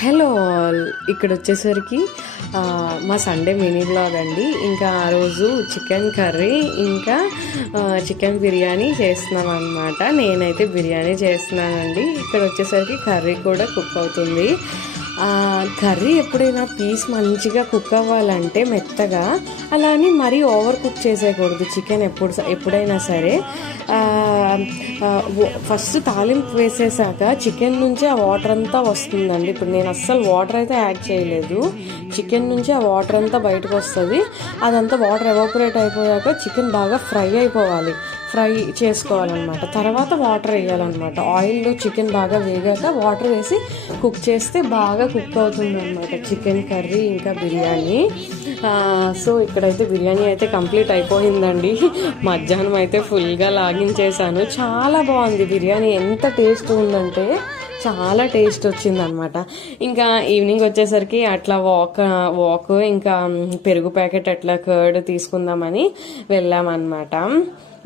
Hello all, ఇక్కడ వచ్చేసరికి మా సండే మినీ బ్లాగ్ అండి. ఇంకా ఆ రోజు చికెన్ కర్రీ ఇంకా చికెన్ బిర్యానీ చేస్తున్నాం అనమాట. నేనైతే బిర్యానీ చేస్తున్నానండి. ఇక్కడ వచ్చేసరికి కర్రీ కూడా కుక్ అవుతుంది. కర్రీ ఎప్పుడైనా పీస్ మంచిగా కుక్ అవ్వాలంటే మెత్తగా, అలా అని మరీ ఓవర్ కుక్ చేసేయకూడదు. చికెన్ ఎప్పుడైనా సరే ఫస్ట్ తాలింపు వేసేసాక చికెన్ నుంచి ఆ వాటర్ అంతా వస్తుందండి. ఇప్పుడు నేను అస్సలు వాటర్ అయితే యాడ్ చేయలేదు. చికెన్ నుంచి ఆ వాటర్ అంతా బయటకు వస్తుంది. అదంతా వాటర్ ఎవాపరేట్ అయిపోయాక చికెన్ బాగా ఫ్రై అయిపోవాలి. ఫ్రై చేసుకోవాలన్నమాట. తర్వాత వాటర్ వేయాలన్నమాట. ఆయిల్లో చికెన్ బాగా వేగాక వాటర్ వేసి కుక్ చేస్తే బాగా కుక్ అవుతుంది అనమాట చికెన్ కర్రీ ఇంకా బిర్యానీ. సో ఇక్కడైతే బిర్యానీ అయితే కంప్లీట్ అయిపోయిందండి. మధ్యాహ్నం అయితే ఫుల్గా లాగించేసాను. చాలా బాగుంది బిర్యానీ. ఎంత టేస్ట్ ఉందంటే చాలా టేస్ట్ వచ్చింది అనమాట. ఇంకా ఈవినింగ్ వచ్చేసరికి అట్లా వాక్ ఇంకా పెరుగు ప్యాకెట్ అట్లా కర్డ్ తీసుకుందామని వెళ్ళామన్నమాట.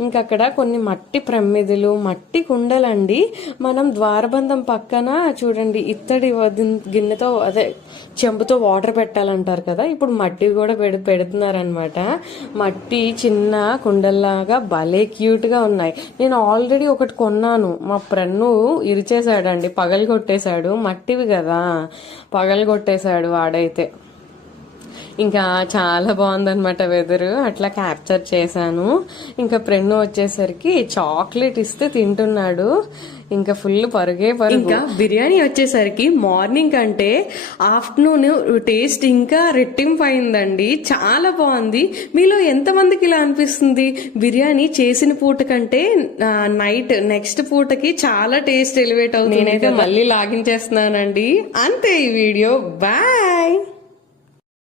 ఇంకా అక్కడ కొన్ని మట్టి ప్రమిదలు, మట్టి కుండలండి. మనం ద్వారబంధం పక్కన చూడండి, ఇత్తడి గిన్నెతో అదే చెంబుతో వాటర్ పెట్టాలంటారు కదా, ఇప్పుడు మట్టి కూడా పెడుతున్నారనమాట. మట్టి చిన్న కుండల్లాగా భలే క్యూట్గా ఉన్నాయి. నేను ఆల్రెడీ ఒకటి కొన్నాను. మా ఫ్రెండ్ ఇరిచేశాడండి, పగలు కొట్టేశాడు. మట్టివి కదా, పగలు కొట్టేశాడు వాడైతే. ఇంకా చాలా బాగుందనమాట వెదర్. అట్లా క్యాప్చర్ చేశాను. ఇంకా ఫ్రెండ్ వచ్చేసరికి చాక్లెట్ ఇస్తే తింటున్నాడు. ఇంకా ఫుల్ పరుగే పరుగు. ఇంకా బిర్యానీ వచ్చేసరికి మార్నింగ్ కంటే ఆఫ్టర్నూన్ టేస్ట్ ఇంకా రెట్టింపు అయిందండి. చాలా బాగుంది. మీలో ఎంతమందికి ఇలా అనిపిస్తుంది? బిర్యానీ చేసిన పూట కంటే నైట్ నెక్స్ట్ పూటకి చాలా టేస్ట్ ఎలివేట్ అవుతుంది. నేనైతే మళ్ళీ లాగిన్ చేస్తున్నానండి. అంతే ఈ వీడియో. బాయ్.